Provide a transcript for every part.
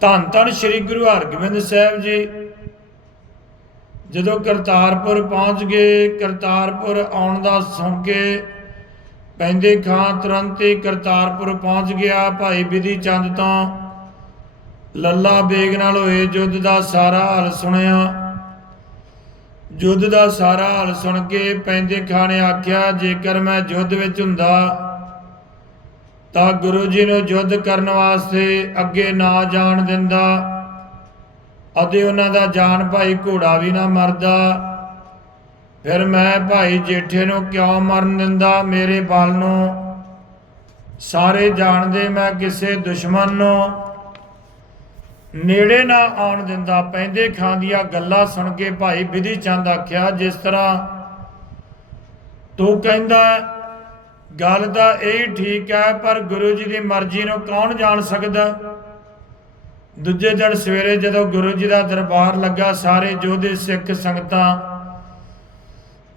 ਧੰਨ ਧੰਨ ਸ੍ਰੀ ਗੁਰੂ ਹਰਗੋਬਿੰਦ ਸਾਹਿਬ ਜੀ। ਜਦੋਂ ਕਰਤਾਰਪੁਰ ਪਹੁੰਚ ਗਏ, ਕਰਤਾਰਪੁਰ ਆਉਣ ਦਾ ਸੁਣ ਕੇ ਪੈਂਦੇ ਖਾਂ ਤੁਰੰਤ ਹੀ ਕਰਤਾਰਪੁਰ ਪਹੁੰਚ ਗਿਆ ਭਾਈ ਬਿਧੀ ਚੰਦ ਤੋਂ। ਲੱਲਾ ਬੇਗ ਨਾਲ ਹੋਏ ਯੁੱਧ ਦਾ ਸਾਰਾ ਹਾਲ ਸੁਣਿਆ। ਯੁੱਧ ਦਾ ਸਾਰਾ ਹਾਲ ਸੁਣ ਕੇ ਪੈਂਦੇ ਖਾਂ ਨੇ ਆਖਿਆ, ਜੇਕਰ ਮੈਂ ਯੁੱਧ ਵਿੱਚ ਹੁੰਦਾ ਤਾਂ ਗੁਰੂ ਜੀ ਨੂੰ ਯੁੱਧ ਕਰਨ ਵਾਸਤੇ ਅੱਗੇ ਨਾ ਜਾਣ ਦਿੰਦਾ, ਅਤੇ ਉਹਨਾਂ ਦਾ ਜਾਨ ਭਾਈ ਘੋੜਾ ਵੀ ਨਾ ਮਰਦਾ। ਫਿਰ ਮੈਂ ਭਾਈ ਜੇਠੇ ਨੂੰ ਕਿਉਂ ਮਰਨ ਦਿੰਦਾ ਮੇਰੇ ਬਲ ਨੂੰ? ਸਾਰੇ ਜਾਣਦੇ ਮੈਂ ਕਿਸੇ ਦੁਸ਼ਮਣ ਨੂੰ। ਨੇੜੇ ਨਾ ਆਉਣ ਦਿੰਦਾ, ਪੈਂਦੇ ਖਾਂ ਦੀਆਂ ਗੱਲਾਂ ਸੁਣ ਕੇ ਭਾਈ ਵਿਧੀ ਚੰਦ ਆਖਿਆ, ਜਿਸ ਤਰ੍ਹਾਂ ਤੂੰ ਕਹਿੰਦਾ ਗੱਲ ਤਾਂ ਇਹ ਹੀ ਠੀਕ ਹੈ, ਪਰ ਗੁਰੂ ਜੀ ਦੀ ਮਰਜ਼ੀ ਨੂੰ ਕੌਣ ਜਾਣ ਸਕਦਾ? ਦੂਜੇ ਦਿਨ ਸਵੇਰੇ ਜਦੋਂ ਗੁਰੂ ਜੀ ਦਾ ਦਰਬਾਰ ਲੱਗਾ, ਸਾਰੇ ਯੋਧੇ, ਸਿੱਖ ਸੰਗਤਾਂ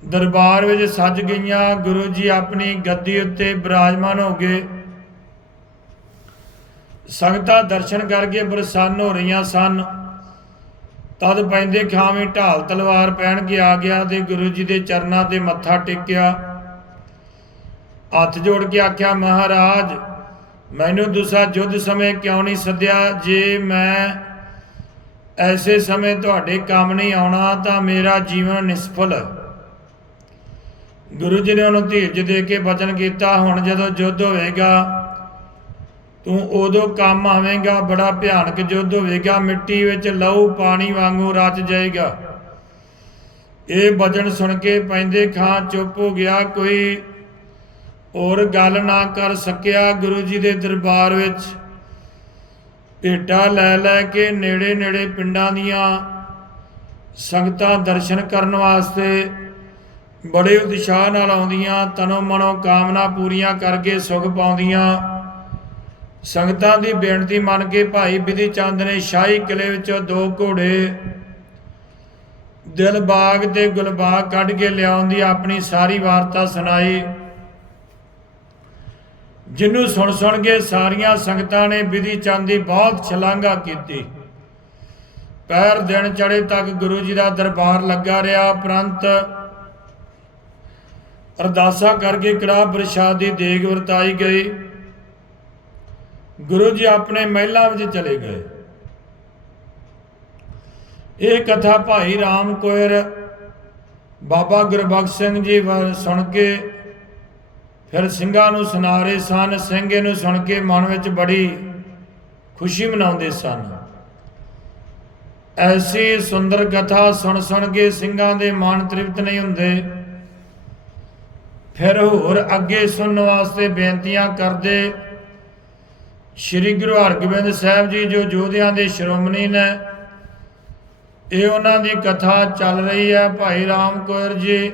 ਦਰਬਾਰ ਵਿੱਚ ਸੱਜ ਗਈਆਂ। ਗੁਰੂ ਜੀ ਆਪਣੀ ਗੱਦੀ ਉੱਤੇ ਬਿਰਾਜਮਾਨ ਹੋ ਗਏ। ਸੰਗਤਾਂ ਦਰਸ਼ਨ ਕਰਕੇ ਪ੍ਰਸੰਨ ਹੋ ਰਹੀਆਂ ਸਨ। ਤਦ ਪੈਂਦੇ ਖਾਵੇਂ ਢਾਲ ਤਲਵਾਰ ਪਹਿਨ ਕੇ ਆ ਗਿਆ ਤੇ ਗੁਰੂ ਜੀ ਦੇ ਚਰਨਾਂ ਤੇ ਮੱਥਾ ਟੇਕਿਆ। ਹੱਥ ਜੋੜ ਕੇ ਆਖਿਆ, ਮਹਾਰਾਜ, ਮੈਨੂੰ ਦੂਸਰਾ ਯੁੱਧ ਸਮੇਂ ਕਿਉਂ ਨਹੀਂ ਸੱਦਿਆ? ਜੇ ਮੈਂ ਐਸੇ ਸਮੇਂ ਤੁਹਾਡੇ ਕੰਮ ਨਹੀਂ ਆਉਣਾ, ਤਾਂ ਮੇਰਾ ਜੀਵਨ ਨਿਸਫਲ। ਗੁਰੂ ਜੀ ਨੇ ਉਹਨੂੰ ਧੀਰਜ ਦੇ ਕੇ ਵਚਨ ਕੀਤਾ, ਹੁਣ ਜਦੋਂ ਯੁੱਧ ਹੋਵੇਗਾ, ਤੂੰ ਉਦੋਂ ਕੰਮ ਆਵੇਂਗਾ, ਬੜਾ ਭਿਆਨਕ ਯੁੱਧ ਹੋਵੇਗਾ, ਮਿੱਟੀ ਵਿੱਚ ਲਹੂ ਪਾਣੀ ਵਾਂਗੂ ਰਚ ਜਾਏਗਾ। ਇਹ ਵਚਨ ਸੁਣ ਕੇ ਪੈਂਦੇ ਖਾਂ ਚੁੱਪ ਹੋ ਗਿਆ, ਕੋਈ ਔਰ ਗੱਲ ਨਾ ਕਰ ਸਕਿਆ ਗੁਰੂ ਜੀ ਦੇ ਦਰਬਾਰ ਵਿੱਚ। ਭੇਟਾ ਲੈ ਲੈ ਕੇ ਨੇੜੇ ਨੇੜੇ ਪਿੰਡਾਂ ਦੀਆਂ ਸੰਗਤਾਂ ਦਰਸ਼ਨ ਕਰਨ ਵਾਸਤੇ ਬੜੇ ਉਤਸ਼ਾਹ ਨਾਲ ਆਉਂਦੀਆਂ, ਤਨੋ ਮਨੋ ਕਾਮਨਾ ਪੂਰੀਆਂ ਕਰਕੇ ਸੁਖ ਪਾਉਂਦੀਆਂ। ਸੰਗਤਾਂ ਦੀ ਬੇਨਤੀ ਮੰਨ ਕੇ ਭਾਈ ਬਿਧੀ ਚੰਦ ਨੇ ਸ਼ਾਹੀ ਕਿਲੇ ਵਿੱਚੋਂ ਦੋ ਘੋੜੇ ਦਿਲਬਾਗ ਤੇ ਗੁਲਬਾਗ ਕੱਢ ਕੇ ਲਿਆਉਣ ਦੀ ਆਪਣੀ ਸਾਰੀ ਵਾਰਤਾ ਸੁਣਾਈ। ਜਿਹਨੂੰ ਸੁਣ ਸੁਣ ਕੇ ਸਾਰੀਆਂ ਸੰਗਤਾਂ ਨੇ ਵਿਧੀ ਚੰਦ ਦੀ ਬਹੁਤ ਛਲਾਂਗਾ ਕੀਤੀ। ਪੈਰ ਦਿਨ ਚੜੇ ਤੱਕ ਗੁਰੂ ਜੀ ਦਾ ਦਰਬਾਰ ਲੱਗਾ ਰਿਹਾ। ਪ੍ਰੰਤ ਅਰਦਾਸਾ ਕਰਕੇ ਕੜਾ ਪ੍ਰਸ਼ਾਦ ਦੀ ਦੇਗ ਵਰਤਾਈ ਗਈ। ਗੁਰੂ ਜੀ ਆਪਣੇ ਮਹਿਲਾਂ ਵਿੱਚ ਚਲੇ ਗਏ। ਇਹ ਕਥਾ ਭਾਈ ਰਾਮ ਕੋਇਰ ਬਾਬਾ ਗੁਰਬਖਸ਼ ਸਿੰਘ ਜੀ ਵੱਲ ਸੁਣ ਕੇ ਫਿਰ ਸਿੰਘਾਂ ਨੂੰ ਸੁਣਾ ਰਹੇ ਸਨ, ਸਿੰਘ ਇਹਨੂੰ ਸੁਣ ਕੇ ਮਨ ਵਿੱਚ ਬੜੀ ਖੁਸ਼ੀ ਮਨਾਉਂਦੇ ਸਨ। ਐਸੀ ਸੁੰਦਰ ਕਥਾ ਸੁਣ ਸੁਣ ਕੇ ਸਿੰਘਾਂ ਦੇ ਮਨ ਤ੍ਰਿਪਤ ਨਹੀਂ ਹੁੰਦੇ। ਫਿਰ ਹੋਰ ਅੱਗੇ ਸੁਣਨ ਵਾਸਤੇ ਬੇਨਤੀਆਂ ਕਰਦੇ ਸ੍ਰੀ ਗੁਰੂ ਹਰਗੋਬਿੰਦ ਸਾਹਿਬ ਜੀ, ਜੋ ਯੋਧਿਆਂ ਦੇ ਸ਼੍ਰੋਮਣੀ ਨੇ, ਇਹ ਉਹਨਾਂ ਦੀ ਕਥਾ ਚੱਲ ਰਹੀ ਹੈ। ਭਾਈ ਰਾਮ ਕੌਰ ਜੀ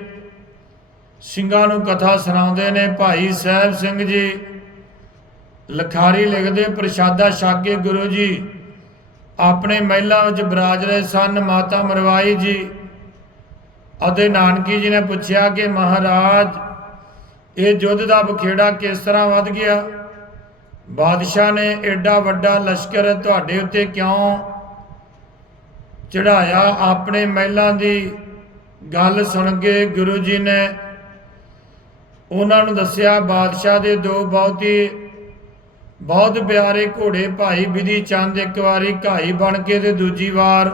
ਸਿੰਘਾਂ ਨੂੰ ਕਥਾ ਸੁਣਾਉਂਦੇ ਨੇ। ਭਾਈ ਸਾਹਿਬ ਸਿੰਘ ਜੀ, ਲਖਾਰੀ ਲਿਖਦੇ, ਪ੍ਰਸ਼ਾਦਾ ਛਕ ਕੇ ਗੁਰੂ ਜੀ, ਆਪਣੇ ਮਹਿਲਾਂ ਵਿੱਚ ਬਰਾਜ ਰਹੇ ਸਨ ਮਾਤਾ ਮਰਵਾਈ ਜੀ। ਅਤੇ ਨਾਨਕੀ ਜੀ ਨੇ ਪੁੱਛਿਆ ਕਿ ਮਹਾਰਾਜ, ਇਹ ਯੁੱਧ ਦਾ ਬਖੇੜਾ ਕਿਸ ਤਰ੍ਹਾਂ ਵੱਧ ਗਿਆ? ਬਾਦਸ਼ਾਹ ਨੇ ਐਡਾ ਵੱਡਾ ਲਸ਼ਕਰ ਤੁਹਾਡੇ ਉੱਤੇ ਕਿਉਂ ਚੜਾਇਆ ਆਪਣੇ ਮਹਿਲਾਂ ਦੀ ਗੱਲ ਸੁਣ ਕੇ ਗੁਰੂ ਜੀ ਨੇ ਉਹਨਾਂ ਨੂੰ ਦੱਸਿਆ, ਬਾਦਸ਼ਾਹ ਦੇ ਦੋ ਬਹੁਤ ਹੀ ਬਹੁਤ ਪਿਆਰੇ ਘੋੜੇ ਭਾਈ ਵਿਧੀ ਚੰਦ ਇੱਕ ਵਾਰੀ ਘਾਈ ਬਣ ਕੇ ਤੇ ਦੂਜੀ ਵਾਰ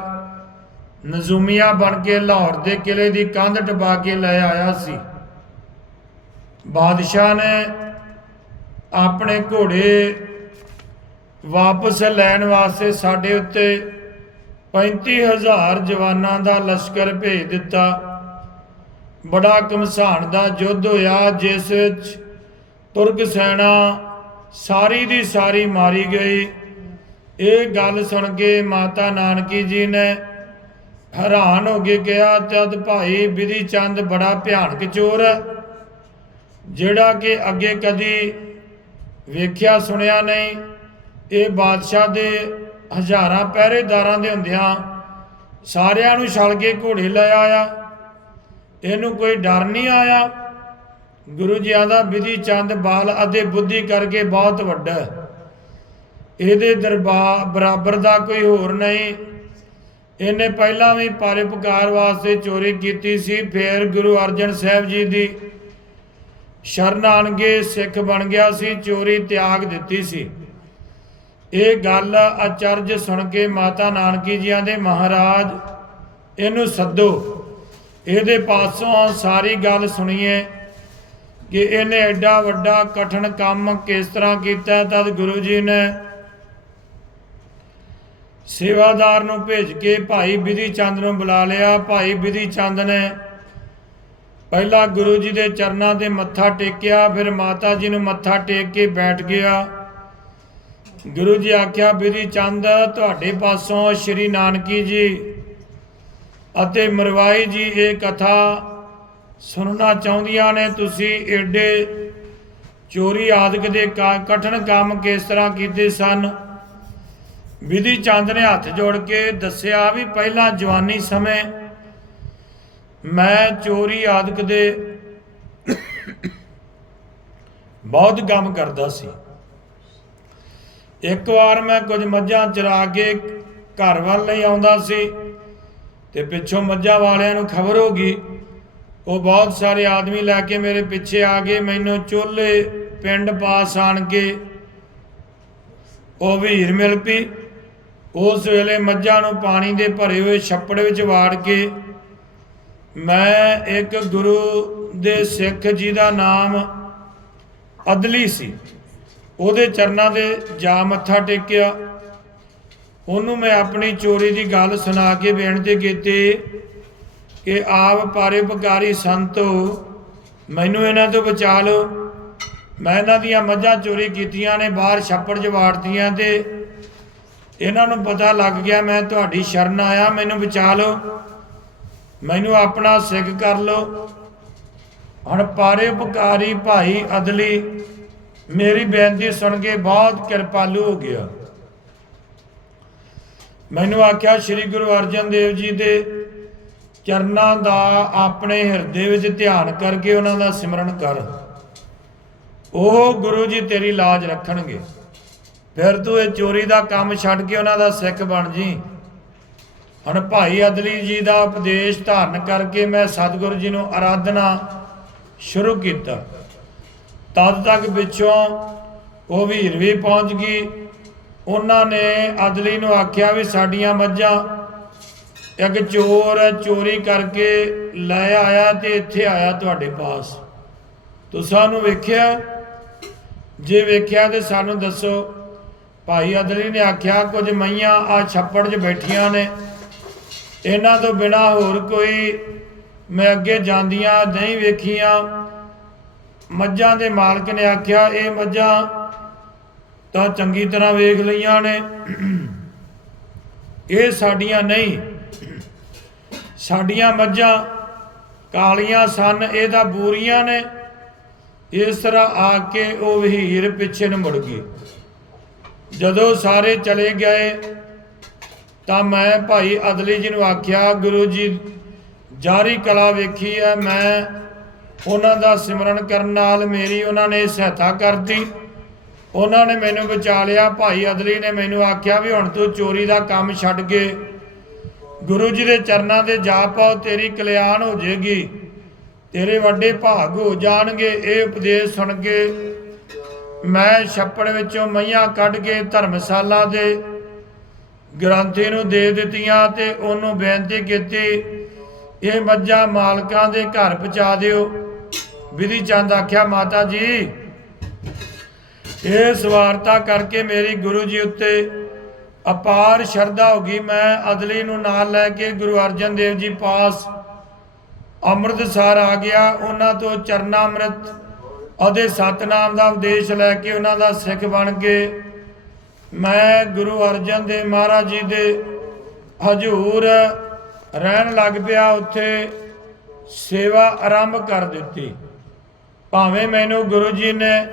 ਨਜ਼ੂਮੀਆ ਬਣ ਕੇ ਲਾਹੌਰ ਦੇ ਕਿਲੇ ਦੀ ਕੰਧ ਟਪਾ ਕੇ ਲੈ ਆਇਆ ਸੀ। ਬਾਦਸ਼ਾਹ ਨੇ ਆਪਣੇ ਘੋੜੇ ਵਾਪਸ ਲੈਣ ਵਾਸਤੇ ਸਾਡੇ ਉੱਤੇ 35000 ਜਵਾਨਾਂ ਦਾ ਲਸ਼ਕਰ ਭੇਜ ਦਿੱਤਾ। ਬੜਾ ਕਮਸਾਨ ਦਾ ਯੁੱਧ ਹੋਇਆ, ਜਿਸ ਵਿੱਚ ਤੁਰਕ ਸੈਨਾ ਸਾਰੀ ਦੀ ਸਾਰੀ ਮਾਰੀ ਗਈ। ਇਹ ਗੱਲ ਸੁਣ ਕੇ ਮਾਤਾ ਨਾਨਕੀ ਜੀ ਨੇ ਹੈਰਾਨ ਹੋ ਕੇ ਕਿਹਾ ਤਦ ਭਾਈ ਬਿਧੀ ਚੰਦ ਬੜਾ ਭਿਆਨਕ ਚੋਰ ਹੈ, ਜਿਹੜਾ ਕਿ ਅੱਗੇ ਕਦੀ ਵੇਖਿਆ ਸੁਣਿਆ ਨਹੀਂ, ਇਹ ਬਾਦਸ਼ਾਹ ਦੇ ਹਜ਼ਾਰਾਂ ਪਹਿਰੇਦਾਰਾਂ ਦੇ ਹੁੰਦਿਆਂ ਸਾਰਿਆਂ ਨੂੰ ਛਲ ਕੇ ਘੋੜੇ ਲੈ ਆਇਆ। ਇਹਨੂੰ ਕੋਈ ਡਰ ਨਹੀਂ ਆਇਆ। ਗੁਰੂ ਜੀ ਆਂਦਾ ਵਿਧੀ ਚੰਦ, ਬਾਲ ਅਤੇ ਬੁੱਧੀ ਕਰਕੇ ਬਹੁਤ ਵੱਡਾ ਇਹਦੇ ਦਰਬਾਰ ਬਰਾਬਰ ਦਾ ਕੋਈ ਹੋਰ ਨਹੀਂ। ਇਹਨੇ ਪਹਿਲਾਂ ਵੀ ਪਰਉਪਕਾਰ ਵਾਸਤੇ ਚੋਰੀ ਕੀਤੀ ਸੀ। ਫਿਰ ਗੁਰੂ ਅਰਜਨ ਸਾਹਿਬ ਜੀ ਦੀ ਸ਼ਰਨ ਆਣਗੇ ਸਿੱਖ ਬਣ ਗਿਆ ਸੀ, ਚੋਰੀ ਤਿਆਗ ਦਿੱਤੀ ਸੀ। ਇਹ ਗੱਲ ਅਚਰਜ ਸੁਣ ਕੇ ਮਾਤਾ ਨਾਨਕੀ ਜੀਆਂ ਦੇ ਮਹਾਰਾਜ, ਇਹਨੂੰ ਸੱਦੋ। ਇਹਦੇ ਪਾਸੋਂ ਸਾਰੀ ਗੱਲ ਸੁਣੀਏ ਕਿ ਇਹਨੇ ਐਡਾ ਵੱਡਾ ਕਠਿਨ ਕੰਮ ਕਿਸ ਤਰ੍ਹਾਂ ਕੀਤਾ, ਤਦ ਗੁਰੂ ਜੀ ਨੇ ਸੇਵਾਦਾਰ ਨੂੰ ਭੇਜ ਕੇ ਭਾਈ ਬਿਧੀ ਚੰਦ ਨੂੰ ਬੁਲਾ ਲਿਆ। ਭਾਈ ਬਿਧੀ ਚੰਦ ਨੇ ਪਹਿਲਾਂ ਗੁਰੂ ਜੀ ਦੇ ਚਰਨਾਂ ਤੇ ਮੱਥਾ ਟੇਕਿਆ, ਫਿਰ ਮਾਤਾ ਜੀ ਨੂੰ ਮੱਥਾ ਟੇਕ ਕੇ ਬੈਠ ਗਿਆ। ਗੁਰੂ ਜੀ ਆਖਿਆ, ਬਿਧੀ ਚੰਦ, ਤੁਹਾਡੇ ਪਾਸੋਂ ਸ਼੍ਰੀ ਨਾਨਕੀ ਜੀ ਅਤੇ ਮਰਵਾਈ ਜੀ ਇਹ ਕਥਾ ਸੁਣਨਾ ਚਾਹੁੰਦੀਆਂ ਨੇ, ਤੁਸੀਂ ਏਡੇ ਚੋਰੀ ਆਦਿਕ ਦੇ ਕਾ- ਕਠਿਨ ਕੰਮ ਕਿਸ ਤਰ੍ਹਾਂ ਕੀਤੇ ਸਨ? ਵਿਧੀ ਚੰਦ ਨੇ ਹੱਥ ਜੋੜ ਕੇ ਦੱਸਿਆ ਵੀ ਪਹਿਲਾਂ ਜਵਾਨੀ ਸਮੇਂ ਮੈਂ ਚੋਰੀ ਆਦਿਕ ਦੇ ਬਹੁਤ ਕੰਮ ਕਰਦਾ ਸੀ। ਇੱਕ ਵਾਰ ਮੈਂ ਕੁਝ ਮੱਝਾਂ ਚਰਾ ਕੇ ਘਰ ਵੱਲ ਲਈ ਆਉਂਦਾ ਸੀ। ਤੇ ਪਿੱਛੋਂ ਮੱਝਾਂ ਵਾਲਿਆਂ ਨੂੰ ਖਬਰ ਹੋ ਗਈ। ਉਹ ਬਹੁਤ ਸਾਰੇ ਆਦਮੀ ਲੈ ਕੇ ਮੇਰੇ ਪਿੱਛੇ ਆ ਗਏ। ਮੈਨੂੰ ਚੋਲੇ ਪਿੰਡ ਪਾਸ ਆਣ ਕੇ ਉਹ ਵੀਰ ਮਿਲ ਪਈ। ਉਸ ਵੇਲੇ ਮੱਝਾਂ ਨੂੰ ਪਾਣੀ ਦੇ ਭਰੇ ਹੋਏ ਛੱਪੜ ਵਿੱਚ ਵਾੜ ਕੇ ਮੈਂ ਇੱਕ ਗੁਰੂ ਦੇ ਸਿੱਖ ਜੀ ਦਾ ਨਾਮ ਅਦਲੀ ਸੀ। ਉਹਦੇ ਚਰਨਾਂ ਦੇ ਜਾ ਮੱਥਾ ਟੇਕਿਆ। ਉਹਨੂੰ ਮੈਂ ਆਪਣੀ ਚੋਰੀ ਦੀ ਗੱਲ ਸੁਣਾ ਕੇ ਬੇਨਤੀ ਕੀਤੀ ਕਿ ਆਪ ਪਰਉਪਕਾਰੀ ਸੰਤੋ ਮੈਨੂੰ ਇਹਨਾਂ ਤੋਂ ਬਚਾ ਲਓ। ਮੈਂ ਇਹਨਾਂ ਦੀਆਂ ਮੱਝਾਂ ਚੋਰੀ ਕੀਤੀਆਂ ਨੇ, ਬਾਹਰ ਛੱਪੜ ਜਵਾੜਤੀਆਂ ਵਾੜਤੀਆਂ ਤੇ ਇਹਨਾਂ ਨੂੰ ਪਤਾ ਲੱਗ ਗਿਆ ਮੈਂ ਤੁਹਾਡੀ ਸ਼ਰਨ ਆਇਆ, ਮੈਨੂੰ ਬਚਾ ਲਓ। ਮੈਨੂੰ ਆਪਣਾ ਸਿੱਖ ਕਰ ਲਓ। ਹੁਣ ਪਰਉਪਕਾਰੀ ਭਾਈ ਅਦਲੀ, ਮੇਰੀ ਬੇਨਤੀ ਸੁਣ ਕੇ ਬਹੁਤ ਕਿਰਪਾਲੂ ਹੋ ਗਿਆ। ਮੈਨੂੰ ਆਖਿਆ, ਸ੍ਰੀ ਗੁਰੂ ਅਰਜਨ ਦੇਵ ਜੀ ਦੇ ਚਰਨਾਂ ਦਾ ਆਪਣੇ ਹਿਰਦੇ ਵਿੱਚ ਧਿਆਨ ਕਰਕੇ ਉਹਨਾਂ ਦਾ ਸਿਮਰਨ ਕਰ। ਉਹ ਗੁਰੂ ਜੀ ਤੇਰੀ ਲਾਜ ਰੱਖਣਗੇ। ਫਿਰ ਤੂੰ ਇਹ ਚੋਰੀ ਦਾ ਕੰਮ ਛੱਡ ਕੇ ਉਹਨਾਂ ਦਾ ਸਿੱਖ ਬਣ ਜੀ। ਹੁਣ ਭਾਈ ਅਦਲੀ ਜੀ ਦਾ ਉਪਦੇਸ਼ ਧਾਰਨ ਕਰਕੇ ਮੈਂ ਸਤਿਗੁਰੂ ਜੀ ਨੂੰ ਆਰਾਧਨਾ ਸ਼ੁਰੂ ਕੀਤਾ। ਤਦ ਤੱਕ ਪਿੱਛੋਂ ਉਹ ਵੀਰ ਵੀ ਪਹੁੰਚ ਗਈ। ਉਹਨਾਂ ਨੇ ਅਦਲੀ ਨੂੰ ਆਖਿਆ ਵੀ ਸਾਡੀਆਂ ਮੱਝਾਂ ਇੱਕ ਚੋਰ ਚੋਰੀ ਕਰਕੇ ਲੈ ਆਇਆ ਤੇ ਇੱਥੇ ਆਇਆ ਤੁਹਾਡੇ ਪਾਸ। ਤੁਸੀਂ ਸਾਨੂੰ ਵੇਖਿਆ? ਜੇ ਵੇਖਿਆ ਤੇ ਸਾਨੂੰ ਦੱਸੋ। ਭਾਈ ਅਦਲੀ ਨੇ ਆਖਿਆ, ਕੁਝ ਮਈਆਂ ਆ ਛੱਪੜ 'ਚ ਬੈਠੀਆਂ ਨੇ। ਇਹਨਾਂ ਤੋਂ ਬਿਨਾ ਹੋਰ ਕੋਈ ਮੈਂ ਅੱਗੇ ਜਾਂਦੀਆਂ ਨਹੀਂ ਵੇਖੀਆਂ। ਮੱਝਾਂ ਦੇ ਮਾਲਕ ਨੇ ਆਖਿਆ, ਇਹ ਮੱਝਾਂ ਤਾਂ ਚੰਗੀ ਤਰ੍ਹਾਂ ਵੇਖ ਲਈਆਂ ਨੇ। ਇਹ ਸਾਡੀਆਂ ਨਹੀਂ। ਸਾਡੀਆਂ ਮੱਝਾਂ ਕਾਲੀਆਂ ਸਨ, ਇਹ ਤਾਂ ਬੂਰੀਆਂ ਨੇ। ਇਸ ਤਰ੍ਹਾਂ ਆ ਕੇ ਉਹ ਵਹੀਰ ਪਿੱਛੇ ਨੂੰ ਮੁੜ ਗਈ ਜਦੋਂ ਸਾਰੇ ਚਲੇ ਗਏ, ਤਾਂ ਮੈਂ ਭਾਈ ਅਦਲੀ ਜੀ ਨੂੰ ਆਖਿਆ, ਗੁਰੂ ਜੀ, ਜਾਰੀ ਕਲਾ ਵੇਖੀ ਹੈ ਮੈਂ ਉਹਨਾਂ ਦਾ ਸਿਮਰਨ ਕਰਨ ਨਾਲ ਮੇਰੀ ਉਹਨਾਂ ਨੇ ਸਹਾਇਤਾ ਕਰਤੀ। ਉਹਨਾਂ ਨੇ ਮੈਨੂੰ ਬਚਾ ਲਿਆ। ਭਾਈ ਅਦਲੀ ਨੇ ਮੈਨੂੰ ਆਖਿਆ ਵੀ ਹੁਣ ਤੂੰ ਚੋਰੀ ਦਾ ਕੰਮ ਛੱਡ ਕੇ ਗੁਰੂ ਜੀ ਦੇ ਚਰਨਾਂ ਤੇ ਜਾ ਪਾਓ ਤੇਰੀ ਕਲਿਆਣ ਹੋ ਜੇਗੀ ਤੇਰੇ ਵੱਡੇ ਭਾਗ ਹੋ ਜਾਣਗੇ, ਇਹ ਉਪਦੇਸ਼ ਸੁਣ ਕੇ ਮੈਂ ਛੱਪੜ ਵਿੱਚੋਂ ਮਈਆਂ ਕੱਢ ਕੇ ਧਰਮਸ਼ਾਲਾ ਦੇ ਗ੍ਰੰਥੀ ਨੂੰ ਦੇ ਦਿੱਤੀਆਂ ਤੇ ਉਹਨੂੰ ਬੇਨਤੀ ਕੀਤੀ, ਇਹ ਮੱਝਾਂ ਮਾਲਕਾਂ ਦੇ ਘਰ ਪਹੁੰਚਾ ਦਿਓ। ਵਿਧੀ ਚੰਦ ਆਖਿਆ, ਮਾਤਾ ਜੀ ਇਹ ਸਵਾਰਤਾ ਕਰਕੇ ਮੇਰੀ ਗੁਰੂ ਜੀ ਉੱਤੇ ਅਪਾਰ ਸ਼ਰਧਾ ਹੋ ਗਈ। ਮੈਂ ਅਦਲੀ ਨੂੰ ਨਾਲ ਲੈ ਕੇ ਗੁਰੂ ਅਰਜਨ ਦੇਵ ਜੀ ਪਾਸ ਅੰਮ੍ਰਿਤਸਰ ਆ ਗਿਆ। ਉਹਨਾਂ ਤੋਂ ਚਰਨਾਮ੍ਰਿਤ ਉਹਦੇ ਸਤਨਾਮ ਦਾ ਉਪਦੇਸ਼ ਲੈ ਕੇ ਉਹਨਾਂ ਦਾ ਸਿੱਖ ਬਣ ਕੇ ਮੈਂ ਗੁਰੂ ਅਰਜਨ ਦੇਵ ਮਹਾਰਾਜ ਜੀ ਦੇ ਹਜੂਰ ਰਹਿਣ ਲੱਗ ਪਿਆ। ਉੱਥੇ ਸੇਵਾ ਆਰੰਭ ਕਰ ਦਿੱਤੀ। ਭਾਵੇਂ ਮੈਨੂੰ ਗੁਰੂ ਜੀ ਨੇ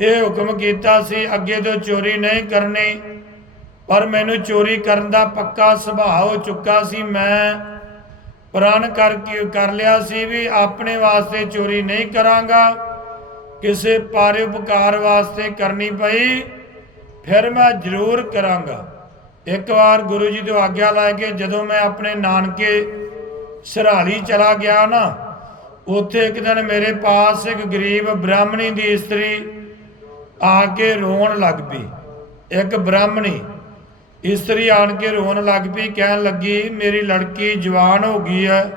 ਇਹ ਹੁਕਮ ਕੀਤਾ ਸੀ, ਅੱਗੇ ਤੋਂ ਚੋਰੀ ਨਹੀਂ ਕਰਨੀ, ਪਰ ਮੈਨੂੰ ਚੋਰੀ ਕਰਨ ਦਾ ਪੱਕਾ ਸੁਭਾਅ ਹੋ ਚੁੱਕਾ ਸੀ। ਮੈਂ ਪ੍ਰਣ ਕਰਕੇ ਕਰ ਲਿਆ ਸੀ ਵੀ ਆਪਣੇ ਵਾਸਤੇ ਚੋਰੀ ਨਹੀਂ ਕਰਾਂਗਾ, ਕਿਸੇ ਪਰਉਪਕਾਰ ਵਾਸਤੇ ਕਰਨੀ ਪਈ, ਫਿਰ ਮੈਂ ਜ਼ਰੂਰ ਕਰਾਂਗਾ। ਇੱਕ ਵਾਰ ਗੁਰੂ ਜੀ ਤੋਂ ਆਗਿਆ ਲੈ ਕੇ ਜਦੋਂ ਮੈਂ ਆਪਣੇ ਨਾਨਕੇ ਸਰਾਲੀ ਚਲਾ ਗਿਆ ਨਾ, ਉੱਥੇ ਇੱਕ ਦਿਨ ਮੇਰੇ ਪਾਸ ਇੱਕ ਗਰੀਬ ਬ੍ਰਾਹਮਣੀ ਦੀ ਇਸਤਰੀ ਆ ਕੇ ਰੋਣ ਲੱਗ ਪਈ। ਇੱਕ ਬ੍ਰਾਹਮਣੀ ਇਸਤਰੀ ਆਣ ਕੇ ਰੋਣ ਲੱਗ ਪਈ, ਕਹਿਣ ਲੱਗੀ, ਮੇਰੀ ਲੜਕੀ ਜਵਾਨ ਹੋ ਗਈ ਹੈ।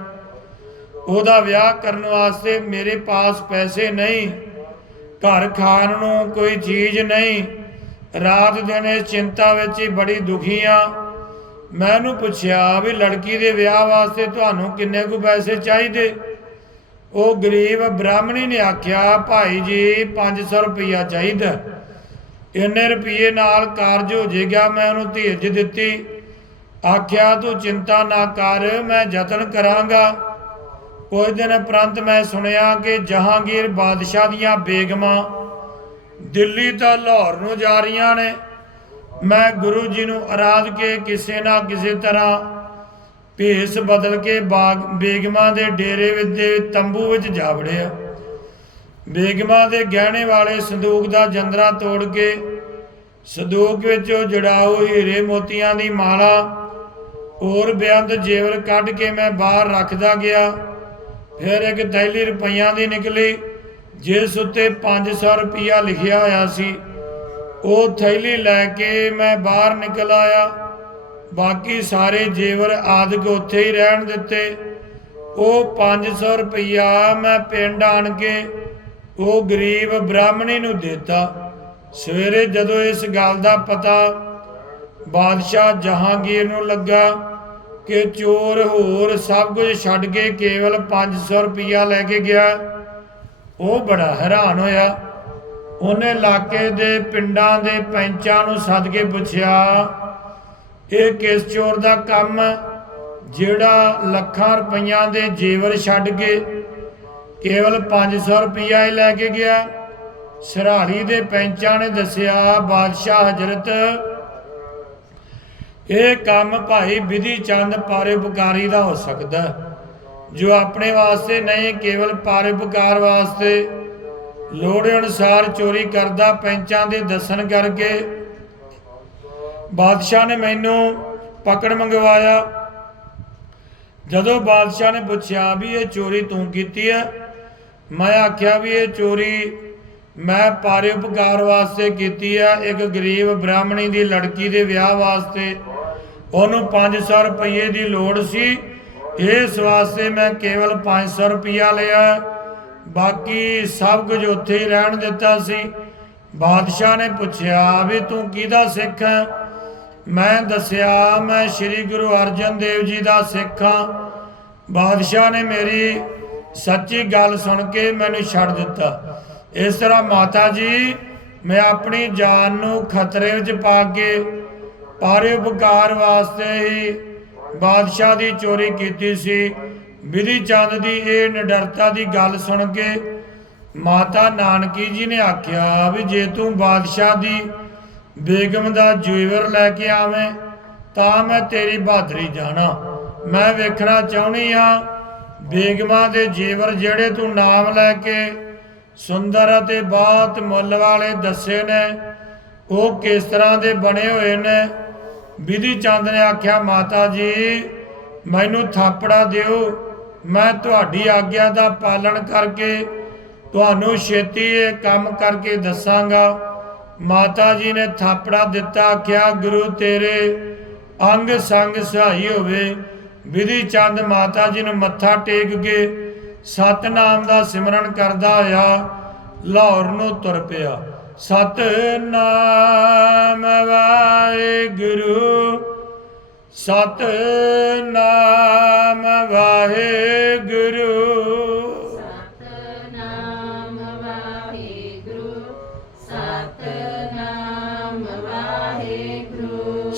ਉਹਦਾ ਵਿਆਹ ਕਰਨ ਵਾਸਤੇ ਮੇਰੇ ਪਾਸ ਪੈਸੇ ਨਹੀਂ। ਘਰ ਖਾਣ ਨੂੰ ਕੋਈ ਚੀਜ਼ ਨਹੀਂ। ਰਾਤ ਦਿਨ ਇਸ ਚਿੰਤਾ ਵਿੱਚ ਹੀ ਬੜੀ ਦੁਖੀ ਆ ਮੈਂ ਉਹਨੂੰ ਪੁੱਛਿਆ ਵੀ ਲੜਕੀ ਦੇ ਵਿਆਹ ਵਾਸਤੇ ਤੁਹਾਨੂੰ ਕਿੰਨੇ ਕੁ ਪੈਸੇ ਚਾਹੀਦੇ? ਉਹ ਗਰੀਬ ਬ੍ਰਾਹਮਣੀ ਨੇ ਆਖਿਆ, ਭਾਈ ਜੀ 500 ਰੁਪਈਆ ਚਾਹੀਦਾ। ਇੰਨੇ ਰੁਪਏ ਨਾਲ ਕਾਰਜ ਹੋ ਜਾਏਗਾ ਮੈਂ ਉਹਨੂੰ ਧੀਰਜ ਦਿੱਤੀ। ਆਖਿਆ, ਤੂੰ ਚਿੰਤਾ ਨਾ ਕਰ, ਮੈਂ ਯਤਨ ਕਰਾਂਗਾ। ਕੁਝ ਦਿਨ ਪ੍ਰੰਤ ਮੈਂ ਸੁਣਿਆ ਕਿ ਜਹਾਂਗੀਰ ਬਾਦਸ਼ਾਹ ਦੀਆਂ ਬੇਗਮਾਂ ਦਿੱਲੀ ਤੋਂ ਲਾਹੌਰ ਨੂੰ ਜਾ ਰਹੀਆਂ ਨੇ। ਮੈਂ ਗੁਰੂ ਜੀ ਨੂੰ ਅਰਾਧ ਕੇ ਕਿਸੇ ਨਾ ਕਿਸੇ ਤਰ੍ਹਾਂ ਭੇਸ ਬਦਲ ਕੇ ਬਾਗ ਬੇਗਮਾਂ ਦੇ ਡੇਰੇ ਵਿੱਚ ਦੇ ਤੰਬੂ ਵਿੱਚ ਜਾ ਵੜਿਆ। ਬੇਗਮਾਂ ਦੇ ਗਹਿਣੇ ਵਾਲੇ ਸੰਦੂਕ ਦਾ ਜੰਦਰਾ ਤੋੜ ਕੇ ਸੰਦੂਕ ਵਿੱਚੋਂ ਜੜਾਓ ਹੀਰੇ ਮੋਤੀਆਂ ਦੀ ਮਾਲਾ ਹੋਰ ਬੇਅੰਤ ਜੇਵਰ ਕੱਢ ਕੇ ਮੈਂ ਬਾਹਰ ਰੱਖਦਾ ਗਿਆ। ਫਿਰ ਇੱਕ ਥੈਲੀ ਰੁਪਈਆਂ ਦੀ ਨਿਕਲੀ, ਜਿਸ ਉੱਤੇ 500 ਰੁਪਈਆ ਲਿਖਿਆ ਹੋਇਆ ਸੀ। ਉਹ ਥੈਲੀ ਲੈ ਕੇ ਮੈਂ ਬਾਹਰ ਨਿਕਲ ਆਇਆ। ਬਾਕੀ ਸਾਰੇ ਜੇਵਰ ਆਦਿਕ ਉੱਥੇ ਹੀ ਰਹਿਣ ਦਿੱਤੇ। ਉਹ 500 ਰੁਪਈਆ ਮੈਂ ਪਿੰਡ ਆਣ ਕੇ ਉਹ ਗਰੀਬ ਬ੍ਰਾਹਮਣੀ ਨੂੰ ਦਿੱਤਾ। ਸਵੇਰੇ ਜਦੋਂ ਇਸ ਗੱਲ ਦਾ ਪਤਾ ਬਾਦਸ਼ਾਹ ਜਹਾਂਗੀਰ ਨੂੰ ਲੱਗਾ ਕਿ ਚੋਰ ਹੋਰ ਸਭ ਕੁਝ ਛੱਡ ਕੇ ਕੇਵਲ 500 ਰੁਪਈਆ ਲੈ ਕੇ ਗਿਆ, ਉਹ ਬੜਾ ਹੈਰਾਨ ਹੋਇਆ। ਉਹਨੇ ਇਲਾਕੇ ਦੇ ਪਿੰਡਾਂ ਦੇ ਪੈਂਚਾਂ ਨੂੰ ਸੱਦ ਕੇ ਪੁੱਛਿਆ ਇਹ ਕਿਸ ਚੋਰ ਦਾ ਕੰਮ? ਜਿਹੜਾ ਲੱਖਾਂ ਰੁਪਈਆਂ ਦੇ ਜੇਵਰ ਛੱਡ ਕੇ ਕੇਵਲ 500 ਰੁਪਈਆ ਹੀ ਲੈ ਕੇ ਗਿਆ। ਸਰਾਲੀ ਦੇ ਪੈਂਚਾਂ ਨੇ ਦੱਸਿਆ, ਬਾਦਸ਼ਾਹ ਹਜ਼ਰਤ, ਇਹ ਕੰਮ ਭਾਈ ਵਿਧੀ ਚੰਦ ਪਰਉਪਕਾਰੀ ਦਾ ਹੋ ਸਕਦਾ ਜੋ ਆਪਣੇ ਵਾਸਤੇ ਨਹੀਂ, ਕੇਵਲ ਪਰਉਪਕਾਰ ਵਾਸਤੇ ਲੋੜ ਅਨੁਸਾਰ ਚੋਰੀ ਕਰਦਾ ਪੈਂਚਾਂ ਦੇ ਦੱਸਣ ਕਰਕੇ ਬਾਦਸ਼ਾਹ ਨੇ ਮੈਨੂੰ ਪਕੜ ਮੰਗਵਾਇਆ। ਜਦੋਂ ਬਾਦਸ਼ਾਹ ਨੇ ਪੁੱਛਿਆ ਵੀ ਇਹ ਚੋਰੀ ਤੂੰ ਕੀਤੀ ਹੈ ਮੈਂ ਆਖਿਆ ਵੀ ਇਹ ਚੋਰੀ ਮੈਂ ਪਰਉਪਕਾਰ ਵਾਸਤੇ ਕੀਤੀ ਹੈ ਇੱਕ ਗਰੀਬ ਬ੍ਰਾਹਮਣੀ ਦੀ ਲੜਕੀ ਦੇ ਵਿਆਹ ਵਾਸਤੇ। ਉਹਨੂੰ 500 ਰੁਪਏ ਦੀ ਲੋੜ ਸੀ। ਇਸ ਵਾਸਤੇ ਮੈਂ ਕੇਵਲ 500 ਰੁਪਇਆ ਲਿਆ। ਬਾਕੀ ਸਭ ਕੁਝ ਉੱਥੇ ਹੀ ਰਹਿਣ ਦਿੱਤਾ ਸੀ। ਬਾਦਸ਼ਾਹ ਨੇ ਪੁੱਛਿਆ ਵੀ ਤੂੰ ਕਿਹਦਾ ਸਿੱਖ ਹੈ ਮੈਂ ਦੱਸਿਆ, ਮੈਂ ਸ੍ਰੀ ਗੁਰੂ ਅਰਜਨ ਦੇਵ ਜੀ ਦਾ ਸਿੱਖ ਹਾਂ। ਬਾਦਸ਼ਾਹ ਨੇ ਮੇਰੀ ਸੱਚੀ ਗੱਲ ਸੁਣ ਕੇ ਮੈਨੂੰ ਛੱਡ ਦਿੱਤਾ। ਇਸ ਤਰ੍ਹਾਂ ਮਾਤਾ ਜੀ, ਮੈਂ ਆਪਣੀ ਜਾਨ ਨੂੰ ਖਤਰੇ ਵਿੱਚ ਪਾ ਕੇ ਪਾਰੇ ਉਪਕਾਰ ਵਾਸਤੇ ਹੀ ਬਾਦਸ਼ਾਹ ਦੀ ਚੋਰੀ ਕੀਤੀ ਸੀ। ਵਿਧੀ ਚੰਦ ਦੀ ਇਹ ਨਿਡਰਤਾ ਦੀ ਗੱਲ ਸੁਣ ਕੇ ਮਾਤਾ ਨਾਨਕੀ ਜੀ ਨੇ ਆਖਿਆ ਵੀ ਜੇ ਤੂੰ ਬਾਦਸ਼ਾਹ ਦੀ ਬੇਗਮ ਦਾ ਜੀਵਰ ਲੈ ਕੇ ਆਵੇਂ, ਤਾਂ ਮੈਂ ਤੇਰੀ ਬਹਾਦਰੀ ਜਾਣਾ। ਮੈਂ ਵੇਖਣਾ ਚਾਹੁੰਦੀ ਆ ਬੇਗਮਾਂ ਦੇ ਜੀਵਰ ਜਿਹੜੇ ਤੂੰ ਨਾਮ ਲੈ ਕੇ ਸੁੰਦਰ ਅਤੇ ਬਹੁਤ ਮੁੱਲ ਵਾਲੇ ਦੱਸੇ ਨੇ, ਉਹ ਕਿਸ ਤਰ੍ਹਾਂ ਦੇ ਬਣੇ ਹੋਏ ਨੇ? ਵਿਧੀ ਚੰਦ ਨੇ ਆਖਿਆ, ਮਾਤਾ ਜੀ, ਮੈਨੂੰ ਥਾਪੜਾ ਦਿਓ। ਮੈਂ ਤੁਹਾਡੀ ਆਗਿਆ ਦਾ ਪਾਲਣ ਕਰਕੇ ਤੁਹਾਨੂੰ ਛੇਤੀ ਇਹ ਕੰਮ ਕਰਕੇ ਦੱਸਾਂਗਾ। ਮਾਤਾ ਜੀ ਨੇ ਥਾਪੜਾ ਦਿੱਤਾ, ਆਖਿਆ, ਗੁਰੂ ਤੇਰੇ ਅੰਗ ਸੰਗ ਸਹਾਈ ਹੋਵੇ। ਵਿਧੀ ਚੰਦ ਮਾਤਾ ਜੀ ਨੂੰ ਮੱਥਾ ਟੇਕ ਕੇ ਸਤਨਾਮ ਦਾ ਸਿਮਰਨ ਕਰਦਾ ਹੋਇਆ ਲਾਹੌਰ ਨੂੰ ਤੁਰ ਪਿਆ। ਸਤਨਾਮ ਵਾਹਿਗੁਰੂ ਸਤਨਾਮ ਵਾਹਿਗੁਰੂ।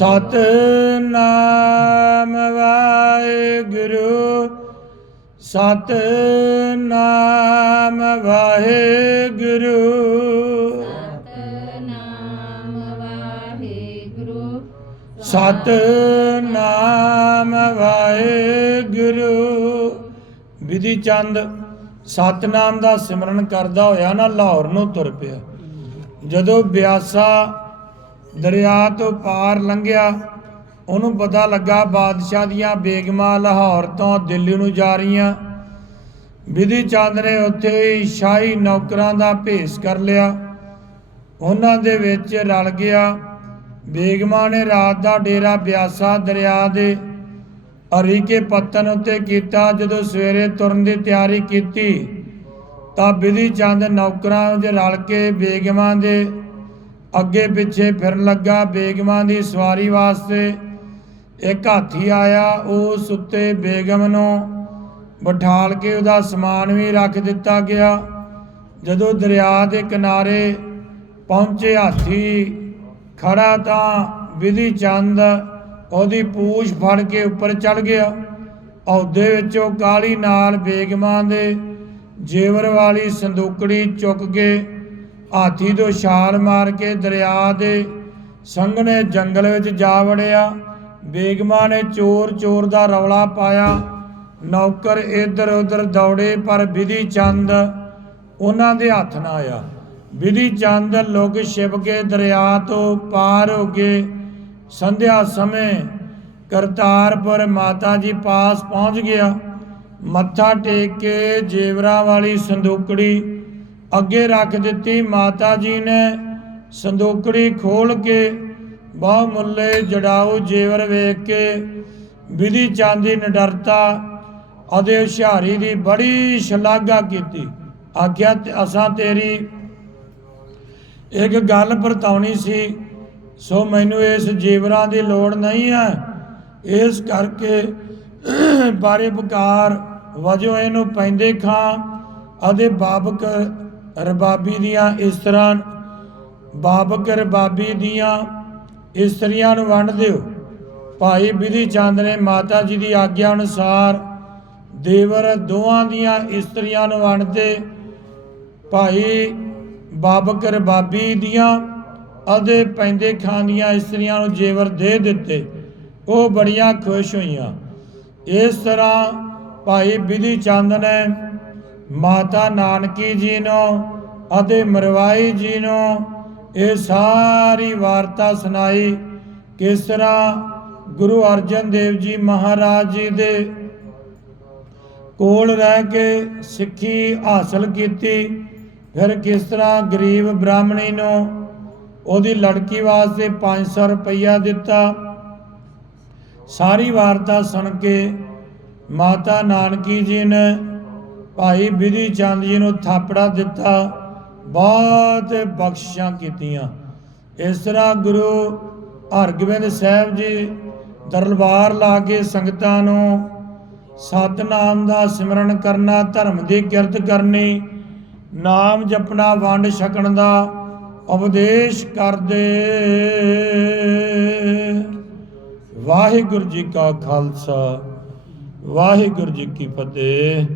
ਵਾਹਿਗੁਰੂ ਸਤਨਾਮ ਵਾਹਿਗੁਰੂ ਸਤਨਾਮ ਵਾਹਿਗੁਰੂ। ਸਤਨਾਮ ਵਾਹਿਗੁਰੂ। ਸਤਨਾਮ ਵਾਹਿਗੁਰੂ। ਵਿਧੀ ਚੰਦ ਸਤਨਾਮ ਦਾ ਸਿਮਰਨ ਕਰਦਾ ਹੋਇਆ ਨਾ ਲਾਹੌਰ ਨੂੰ ਤੁਰ ਪਿਆ। ਜਦੋਂ ਬਿਆਸਾ ਦਰਿਆ ਤੋਂ ਪਾਰ ਲੰਘਿਆ। ਉਹਨੂੰ ਪਤਾ ਲੱਗਾ ਬਾਦਸ਼ਾਹ ਦੀਆਂ ਬੇਗਮਾਂ ਲਾਹੌਰ ਤੋਂ ਦਿੱਲੀ ਨੂੰ ਜਾ ਰਹੀਆਂ। ਵਿਧੀ ਚੰਦ ਨੇ ਉੱਥੇ ਹੀ ਸ਼ਾਹੀ ਨੌਕਰਾਂ ਦਾ ਭੇਸ ਕਰ ਲਿਆ। ਉਹਨਾਂ ਦੇ ਵਿੱਚ ਰਲ ਗਿਆ। ਬੇਗਮਾਂ ਨੇ ਰਾਤ ਦਾ ਡੇਰਾ ਬਿਆਸਾ ਦਰਿਆ ਦੇ ਅਰੀਕੇ ਪੱਤਨ ਉੱਤੇ ਕੀਤਾ। ਜਦੋਂ ਸਵੇਰੇ ਤੁਰਨ ਦੀ ਤਿਆਰੀ ਕੀਤੀ, ਤਾਂ ਵਿਧੀ ਚੰਦ ਨੌਕਰਾਂ ਵਿੱਚ ਰਲ ਕੇ ਬੇਗਮਾਂ ਦੇ ਅੱਗੇ ਪਿੱਛੇ ਫਿਰਨ ਲੱਗਾ ਬੇਗਮਾਂ ਦੀ ਸਵਾਰੀ ਵਾਸਤੇ। ਇੱਕ ਹਾਥੀ ਆਇਆ ਉਸ ਉੱਤੇ ਬੇਗਮ ਨੂੰ ਬਿਠਾਲ ਕੇ ਉਹਦਾ ਸਮਾਨ ਵੀ ਰੱਖ ਦਿੱਤਾ ਗਿਆ। ਜਦੋਂ ਦਰਿਆ ਦੇ ਕਿਨਾਰੇ ਪਹੁੰਚੇ ਹਾਥੀ ਖੜਾ ਤਾਂ ਵਿਧੀ ਚੰਦ ਉਹਦੀ ਪੂਛ ਫੜ ਕੇ ਉੱਪਰ ਚੜ ਗਿਆ। ਅਹੁਦੇ ਵਿੱਚੋਂ ਕਾਲੀ ਨਾਲ ਬੇਗਮਾਂ ਦੇ ਜੇਵਰ ਵਾਲੀ ਸੰਦੂਕੜੀ ਚੁੱਕ ਕੇ ਹਾਥੀ ਤੋਂ ਛਾਲ ਮਾਰ ਕੇ ਦਰਿਆ ਦੇ ਸੰਘਣੇ ਜੰਗਲ ਵਿੱਚ ਜਾ ਵੜਿਆ। ਬੇਗਮਾਂ ਨੇ ਚੋਰ ਚੋਰ ਦਾ ਰੌਲਾ ਪਾਇਆ। ਨੌਕਰ ਇੱਧਰ ਉੱਧਰ ਦੌੜੇ, ਪਰ ਵਿਧੀ ਚੰਦ ਉਹਨਾਂ ਦੇ ਹੱਥ ਨਾ ਆਇਆ। ਵਿਧੀ ਚੰਦ ਲੁਕ ਛਿਪ ਕੇ ਦਰਿਆ ਤੋਂ ਪਾਰ ਹੋ ਕੇ ਸੰਧਿਆ ਸਮੇਂ ਕਰਤਾਰਪੁਰ ਮਾਤਾ ਜੀ ਪਾਸ ਪਹੁੰਚ ਗਿਆ। ਮੱਥਾ ਟੇਕ ਕੇ ਜੇਵਰਾਂ ਵਾਲੀ ਸੰਦੂਕੜੀ ਅੱਗੇ ਰੱਖ ਦਿੱਤੀ। ਮਾਤਾ ਜੀ ਨੇ ਸੰਦੂਕੜੀ ਖੋਲ ਕੇ ਬਹੁ ਮੁੱਲੇ ਜੜਾਊ ਜੇਵਰ ਵੇਖ ਕੇ ਵਿਧੀ ਚੰਦ ਦੀ ਨਿਡਰਤਾ ਅਤੇ ਹੁਸ਼ਿਆਰੀ ਦੀ ਬੜੀ ਸ਼ਲਾਘਾ ਕੀਤੀ। ਆਖਿਆ, ਅਸਾਂ ਤੇਰੀ ਇੱਕ ਗੱਲ ਵਰਤਾਉਣੀ ਸੀ, ਸੋ ਮੈਨੂੰ ਇਸ ਜੀਵਰਾਂ ਦੀ ਲੋੜ ਨਹੀਂ ਹੈ। ਇਸ ਕਰਕੇ ਬਾਰੇ ਬਕਾਰ ਵਜੋਂ ਇਹਨੂੰ ਪੈਂਦੇ ਖਾਂ ਅਤੇ ਬਾਬਕ ਰਬਾਬੀ ਦੀਆਂ ਇਸ ਬਾਬਕ ਰਬਾਬੀ ਦੀਆਂ ਇਸਤਰੀਆਂ ਨੂੰ ਵੰਡ ਦਿਓ। ਭਾਈ ਵਿਧੀ ਚੰਦ ਨੇ ਮਾਤਾ ਜੀ ਦੀ ਆਗਿਆ ਅਨੁਸਾਰ ਦੇਵਰ ਦੋਵਾਂ ਦੀਆਂ ਇਸਤਰੀਆਂ ਨੂੰ ਵੰਡਦੇ ਭਾਈ ਬਾਬਕ ਰਬਾਬੀ ਦੀਆਂ ਅਤੇ ਪੈਂਦੇ ਖਾਂ ਦੀਆਂ ਇਸਤਰੀਆਂ ਨੂੰ ਜੇਵਰ ਦੇ ਦਿੱਤੇ। ਉਹ ਬੜੀਆਂ ਖੁਸ਼ ਹੋਈਆਂ। ਇਸ ਤਰ੍ਹਾਂ ਭਾਈ ਵਿਧੀ ਚੰਦ ਨੇ ਮਾਤਾ ਨਾਨਕੀ ਜੀ ਨੂੰ ਅਤੇ ਮਰਵਾਈ ਜੀ ਨੂੰ ਇਹ ਸਾਰੀ ਵਾਰਤਾ ਸੁਣਾਈ। ਕਿਸ ਤਰ੍ਹਾਂ ਗੁਰੂ ਅਰਜਨ ਦੇਵ ਜੀ ਮਹਾਰਾਜ ਜੀ ਦੇ ਕੋਲ ਰਹਿ ਕੇ ਸਿੱਖੀ ਹਾਸਲ ਕੀਤੀ, ਫਿਰ ਕਿਸ ਤਰ੍ਹਾਂ ਗਰੀਬ ਬ੍ਰਾਹਮਣੀ ਨੂੰ ਉਹਦੀ ਲੜਕੀ ਵਾਸਤੇ 500 ਰੁਪਈਆ ਦਿੱਤਾ। ਸਾਰੀ ਵਾਰਤਾ ਸੁਣ ਕੇ ਮਾਤਾ ਨਾਨਕੀ ਜੀ ਨੇ ਭਾਈ ਵਿਧੀ ਚੰਦ ਜੀ ਨੂੰ ਥਾਪੜਾ ਦਿੱਤਾ, ਬਹੁਤ ਬਖਸ਼ਿਸ਼ਾਂ ਕੀਤੀਆਂ। ਇਸ ਤਰ੍ਹਾਂ ਗੁਰੂ ਹਰਗੋਬਿੰਦ ਸਾਹਿਬ ਜੀ ਦਰਬਾਰ ਲਾ ਕੇ ਸੰਗਤਾਂ ਨੂੰ ਸਤਨਾਮ ਦਾ ਸਿਮਰਨ ਕਰਨਾ, ਧਰਮ ਦੀ ਕਿਰਤ ਕਰਨੀ, ਨਾਮ ਜਪਣਾ, ਵੰਡ ਛਕਣ ਦਾ ਉਪਦੇਸ਼ ਕਰਦੇ। ਵਾਹਿਗੁਰੂ ਜੀ ਕਾ ਖਾਲਸਾ, ਵਾਹਿਗੁਰੂ ਜੀ ਕੀ ਫਤਿਹ।